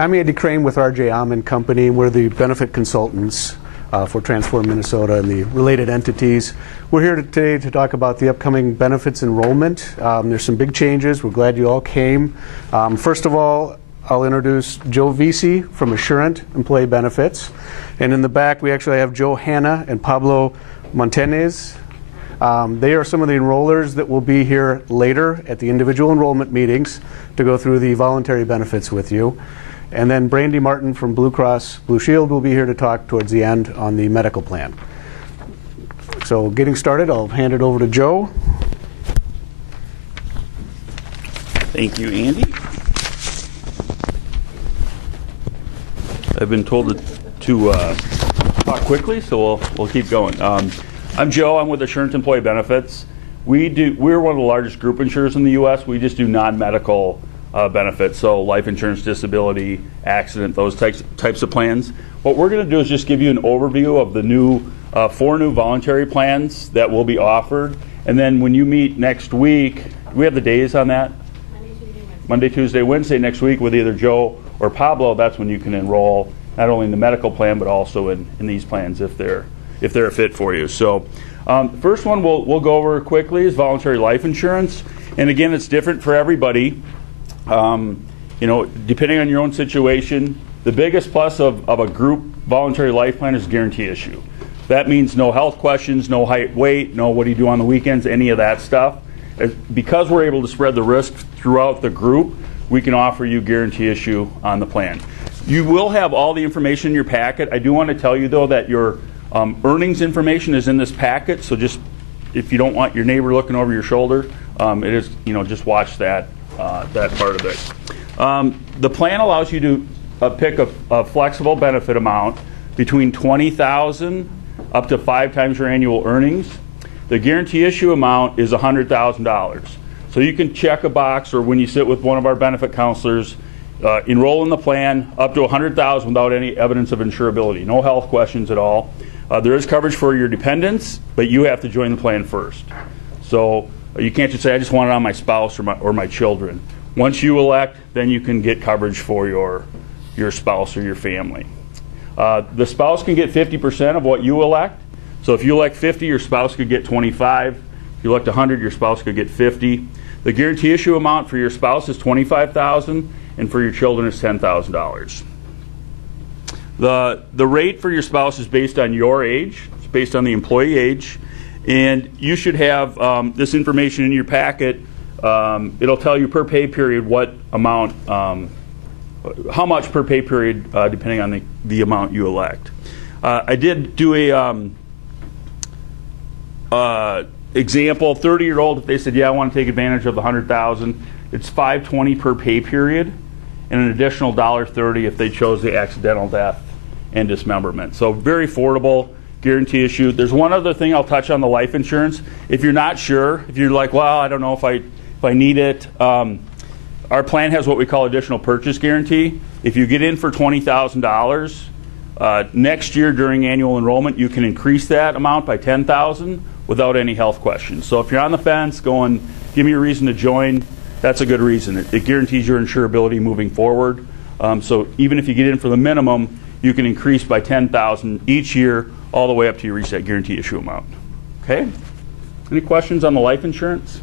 I'm Andy Crane with R.J. Ammon Company. We're the benefit consultants for Transform Minnesota and the related entities. We're here today to talk about the upcoming benefits enrollment. There's some big changes. We're glad you all came. First of all, I'll introduce Joe Vesey from Enrollemnt Employee Benefits. And in the back, we actually have Joe Hanna and Pablo Montanez. They are some of the enrollers that will be here later at the individual enrollment meetings to go through the voluntary benefits with you. And then Brandy Martin from Blue Cross Blue Shield will be here to talk towards the end on the medical plan. So getting started, I'll hand it over to Joe. Thank you, Andy. I've been told to talk quickly, so we'll keep going. I'm Joe. I'm with Enrollemnt Employee Benefits. We're one of the largest group insurers in the U.S. We just do non-medical benefits, so life insurance, disability, accident, those types of plans. What we're going to do is just give you an overview of the 4 new voluntary plans that will be offered. And then when you meet next week, do we have the days on that? Monday, Tuesday, Wednesday next week with either Joe or Pablo. That's when you can enroll not only in the medical plan but also in these plans if they're a fit for you. So first one we'll go over quickly is voluntary life insurance. And again, it's different for everybody. Depending on your own situation, the biggest plus of a group voluntary life plan is guarantee issue. That means no health questions, no height, weight, no what do you do on the weekends, any of that stuff. Because we're able to spread the risk throughout the group, we can offer you guarantee issue on the plan. You will have all the information in your packet. I do want to tell you, though, that your earnings information is in this packet, so just if you don't want your neighbor looking over your shoulder, it is, just watch that part of it. The plan allows you to pick a flexible benefit amount between $20,000 up to 5 times your annual earnings. The guarantee issue amount is $100,000. So you can check a box, or when you sit with one of our benefit counselors, enroll in the plan up to $100,000 without any evidence of insurability. No health questions at all. There is coverage for your dependents, but you have to join the plan first. So you can't just say, I just want it on my spouse or my children. Once you elect, then you can get coverage for your spouse or your family. The spouse can get 50% of what you elect. So if you elect 50, your spouse could get 25. If you elect 100, your spouse could get 50. The guarantee issue amount for your spouse is $25,000, and for your children is $10,000. The rate for your spouse is based on your age. It's based on the employee age. And you should have this information in your packet. It'll tell you per pay period what amount, how much per pay period, depending on the amount you elect. I did do a example, 30-year-old, if they said, yeah, I want to take advantage of the $100,000, it's $520 per pay period, and an additional $1.30 if they chose the accidental death and dismemberment. So very affordable, guarantee issue. There's one other thing I'll touch on the life insurance. If you're not sure, if you're like, well, I don't know if I need it, our plan has what we call additional purchase guarantee. If you get in for $20,000, next year during annual enrollment, you can increase that amount by $10,000 without any health questions. So if you're on the fence going, give me a reason to join, that's a good reason. It guarantees your insurability moving forward. So even if you get in for the minimum, you can increase by $10,000 each year all the way up to you reach that guarantee issue amount. Okay? Any questions on the life insurance?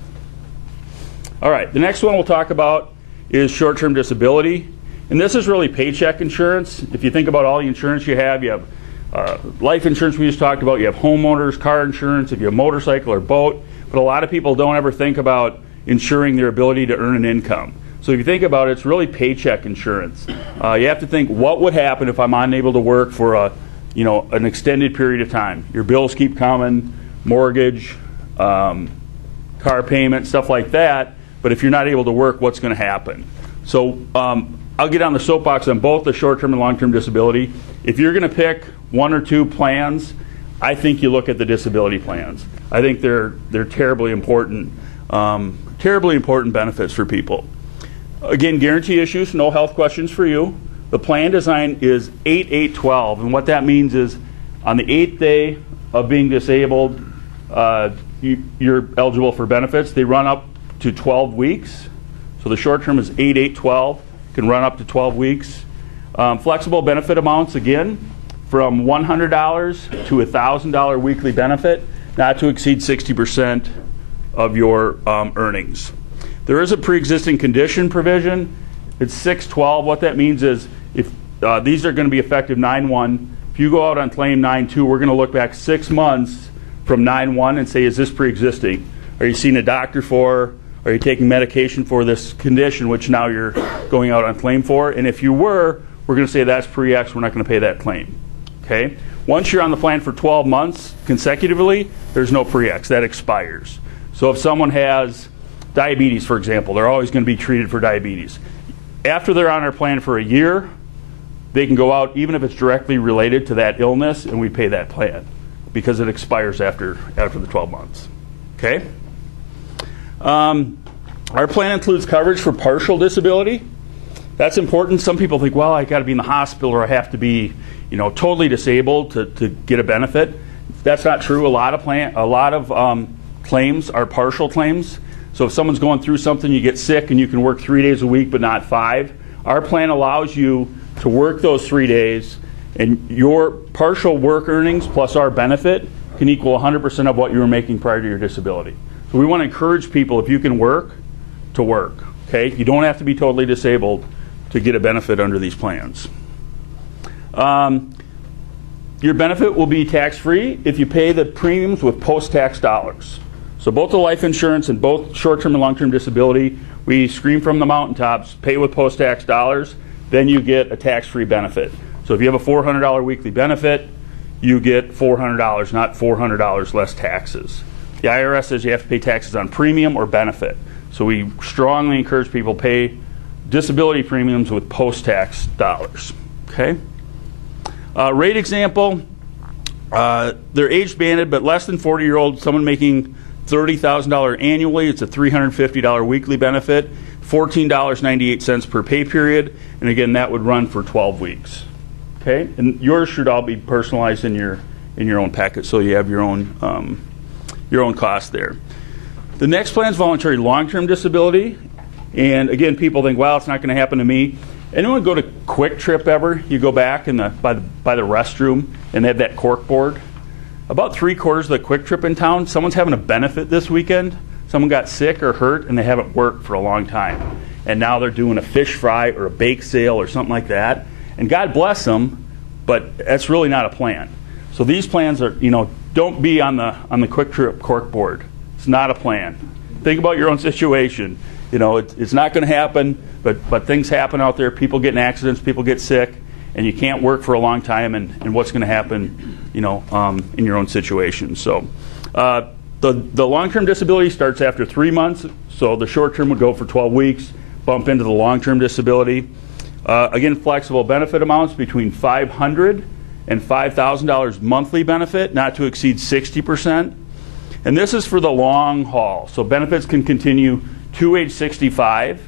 All right, the next one we'll talk about is short-term disability. And this is really paycheck insurance. If you think about all the insurance you have life insurance we just talked about, you have homeowners, car insurance, if you have motorcycle or boat, but a lot of people don't ever think about insuring their ability to earn an income. So if you think about it, it's really paycheck insurance. You have to think, what would happen if I'm unable to work for an extended period of time? Your bills keep coming, mortgage, car payment, stuff like that. But if you're not able to work, what's going to happen? So I'll get on the soapbox on both the short-term and long-term disability. If you're going to pick 1 or 2 plans, I think you look at the disability plans. I think they're terribly important benefits for people. Again, guarantee issues, no health questions for you. The plan design is 8-8-12, and what that means is on the 8th day of being disabled, you're eligible for benefits. They run up to 12 weeks. So the short term is 8-8-12, can run up to 12 weeks. Flexible benefit amounts, again, from $100 to $1,000 weekly benefit, not to exceed 60% of your earnings. There is a pre-existing condition provision. It's 612. What that means is if these are going to be effective 9/1. If you go out on claim 9/2, we're going to look back 6 months from 9/1 and say, is this pre-existing? Are you seeing a doctor for? Are you taking medication for this condition, which now you're going out on claim for? And if you were, we're going to say that's pre-X. We're not going to pay that claim. Okay? Once you're on the plan for 12 months consecutively, there's no pre-X. That expires. So if someone has diabetes, for example, they're always going to be treated for diabetes. After they're on our plan for a year, they can go out, even if it's directly related to that illness, and we pay that plan because it expires after the 12 months. Okay? Our plan includes coverage for partial disability. That's important. Some people think, well, I got to be in the hospital or I have to be, totally disabled to get a benefit. That's not true. A lot of claims are partial claims. So if someone's going through something, you get sick and you can work 3 days a week but not 5. Our plan allows you to work those 3 days, and your partial work earnings plus our benefit can equal 100% of what you were making prior to your disability. So we want to encourage people, if you can work, to work. Okay? You don't have to be totally disabled to get a benefit under these plans. Your benefit will be tax-free if you pay the premiums with post-tax dollars. So both the life insurance and both short-term and long-term disability, we scream from the mountaintops, pay with post-tax dollars, then you get a tax-free benefit. So if you have a $400 weekly benefit, you get $400, not $400 less taxes. The IRS says you have to pay taxes on premium or benefit. So we strongly encourage people to pay disability premiums with post-tax dollars. Okay? Rate example, they're age-banded, but less than 40-year-old, someone making $30,000 annually, it's a $350 weekly benefit, $14.98 per pay period, and again, that would run for 12 weeks. Okay? And yours should all be personalized in your own packet, so you have your own cost there. The next plan is voluntary long-term disability, and again, people think, well, it's not going to happen to me. Anyone go to Quick Trip ever? You go back by the restroom, and they have that cork board. About 3/4 of the Quick Trip in town, someone's having a benefit this weekend. Someone got sick or hurt, and they haven't worked for a long time. And now they're doing a fish fry or a bake sale or something like that. And God bless them, but that's really not a plan. So these plans are, don't be on the Quick Trip cork board. It's not a plan. Think about your own situation. It's not going to happen, but things happen out there. People get in accidents, people get sick, and you can't work for a long time, and what's going to happen, in your own situation. So the long-term disability starts after 3 months, so the short-term would go for 12 weeks, bump into the long-term disability. Again, flexible benefit amounts between $500 and $5,000 monthly benefit, not to exceed 60%. And this is for the long haul. So benefits can continue to age 65.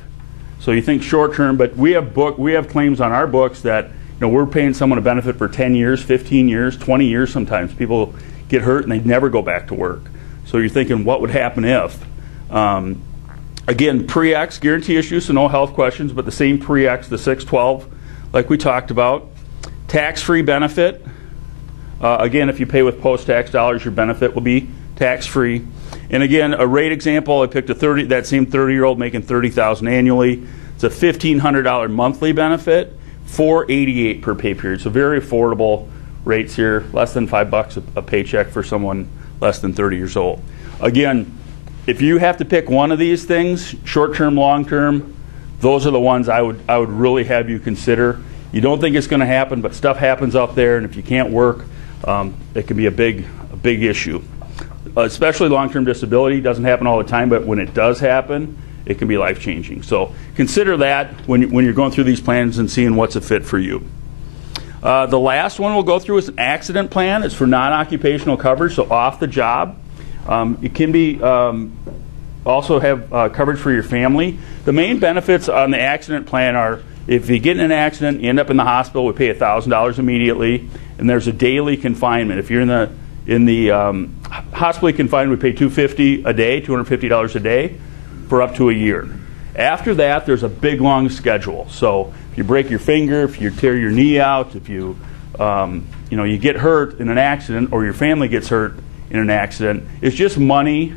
So you think short-term, but we have claims on our books that we're paying someone a benefit for 10 years, 15 years, 20 years sometimes. People get hurt and they never go back to work. So you're thinking, what would happen if? Again, pre-X, guarantee issue, so no health questions, but the same pre-X, the 612, like we talked about. Tax-free benefit. Again, if you pay with post-tax dollars, your benefit will be tax-free. And again, a rate example, I picked that same 30-year-old making $30,000 annually. It's a $1,500 monthly benefit, $488 per pay period. So very affordable rates here, less than $5 a paycheck for someone less than 30 years old. Again, if you have to pick one of these things, short-term, long-term, those are the ones I would really have you consider. You don't think it's going to happen, but stuff happens out there, and if you can't work, it can be a big issue. Especially long-term disability doesn't happen all the time, but when it does happen, it can be life-changing. So consider that when you're going through these plans and seeing what's a fit for you. The last one we'll go through is an accident plan. It's for non-occupational coverage, so off the job. It can be also have coverage for your family. The main benefits on the accident plan are if you get in an accident, you end up in the hospital, we pay $1,000 immediately, and there's a daily confinement. If you're in the hospital confined, we pay $250 a day, $250 a day for up to a year. After that, there's a big long schedule. So if you break your finger, if you tear your knee out, if you, you get hurt in an accident or your family gets hurt in an accident, it's just money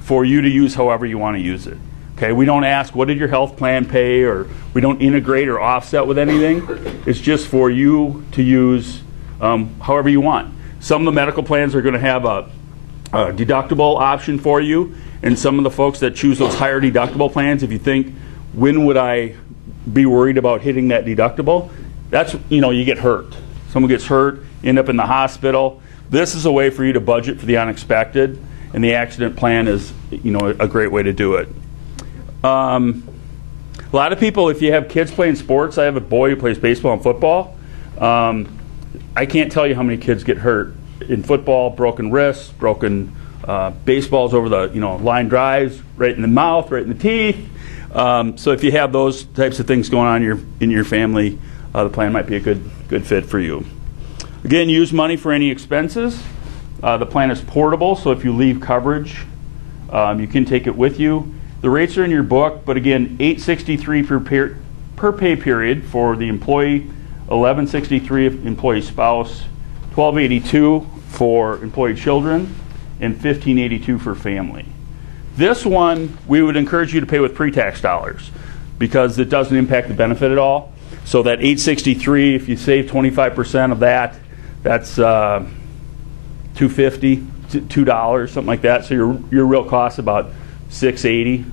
for you to use however you want to use it. Okay, we don't ask what did your health plan pay, or we don't integrate or offset with anything. It's just for you to use however you want. Some of the medical plans are going to have a deductible option for you, and some of the folks that choose those higher deductible plans, if you think, when would I be worried about hitting that deductible? That's, you get hurt. Someone gets hurt, end up in the hospital. This is a way for you to budget for the unexpected, and the accident plan is, a great way to do it. A lot of people, if you have kids playing sports, I have a boy who plays baseball and football. I can't tell you how many kids get hurt in football, broken wrists, broken baseballs over the line drives, right in the mouth, right in the teeth. So if you have those types of things going on in your family, the plan might be a good fit for you. Again, use money for any expenses. The plan is portable, so if you leave coverage, you can take it with you. The rates are in your book, but again, $863 per pay period for the employee, $1163 employee spouse, $1282 for employee children, and $1582 for family. This one, we would encourage you to pay with pre-tax dollars because it doesn't impact the benefit at all. So that $863, if you save 25% of that, that's $250, $2, something like that. So your real cost about $680,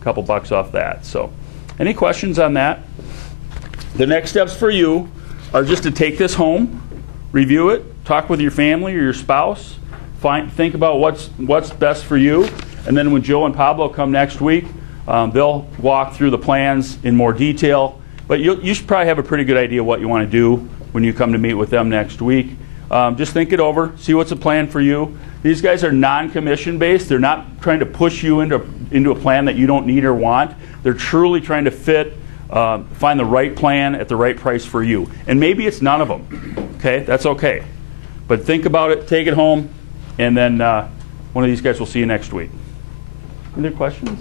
a couple bucks off that. So, any questions on that? The next steps for you are just to take this home, review it, talk with your family or your spouse, think about what's best for you, and then when Joe and Pablo come next week, they'll walk through the plans in more detail. But you should probably have a pretty good idea what you want to do when you come to meet with them next week. Just think it over, see what's a plan for you. These guys are non-commission based. They're not trying to push you into a plan that you don't need or want. They're truly trying to find the right plan at the right price for you. And maybe it's none of them. Okay, that's okay. But think about it, take it home, and then one of these guys will see you next week. Any other questions?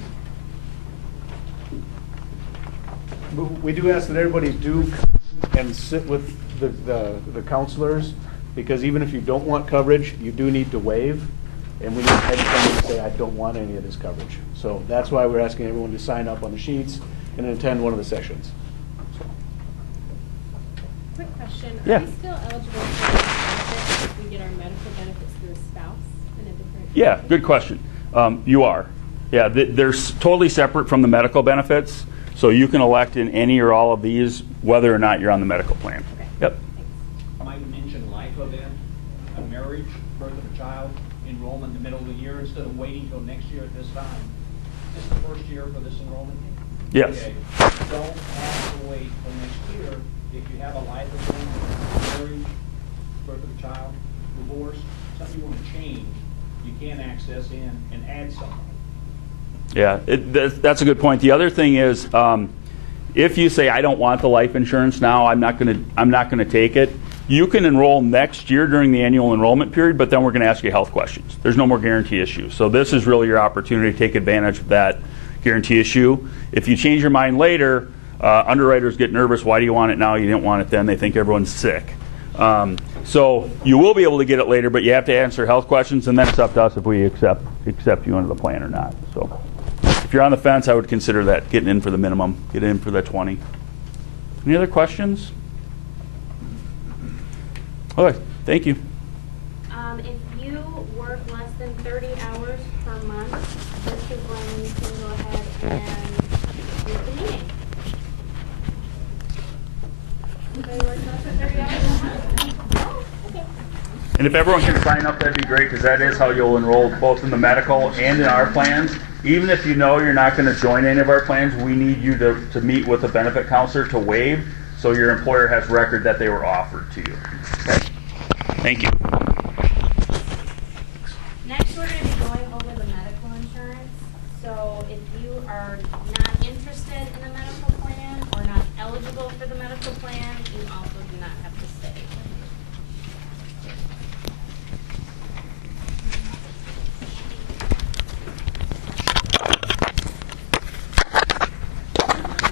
We do ask that everybody do come and sit with the counselors, because even if you don't want coverage, you do need to waive, and we need everybody to say, I don't want any of this coverage. So that's why we're asking everyone to sign up on the sheets and attend one of the sessions. So. Quick question. Yeah. Are we still eligible for benefits if we get our medical benefits through a spouse in a different? Yeah, good question. You are. Yeah, they're totally separate from the medical benefits, so you can elect in any or all of these whether or not you're on the medical plan. Okay. Yep. I might mention life event, a marriage, birth of a child, enrollment in the middle of the year instead of waiting till next year at this time. Is this the first year for this enrollment? Yes. Okay. Don't have to wait till next year. If you have a life event, marriage, birth of a child, divorce, something you want to change, you can access in and add something. Yeah, that's a good point. The other thing is, if you say I don't want the life insurance now, I'm not going to take it. You can enroll next year during the annual enrollment period, but then we're going to ask you health questions. There's no more guarantee issue. So this is really your opportunity to take advantage of that guarantee issue. If you change your mind later, underwriters get nervous. Why do you want it now? You didn't want it then. They think everyone's sick. So you will be able to get it later, but you have to answer health questions, and then it's up to us if we accept you into the plan or not. So if you're on the fence, I would consider that getting in for the minimum, get in for the 20. Any other questions? All right, thank you. If you work less than 30 hours per month, this is when you can go ahead and do the meeting. Anybody work less than 30 hours a month? Oh, okay. And if everyone can sign up, that'd be great, because that is how you'll enroll both in the medical and in our plans. Even if you know you're not going to join any of our plans, we need you to meet with a benefit counselor to waive, so your employer has record that they were offered to you. Okay? Thank you. Next, we're going to be going over the medical insurance. So if you are not interested in the medical plan or not eligible for the medical plan, you also do not have to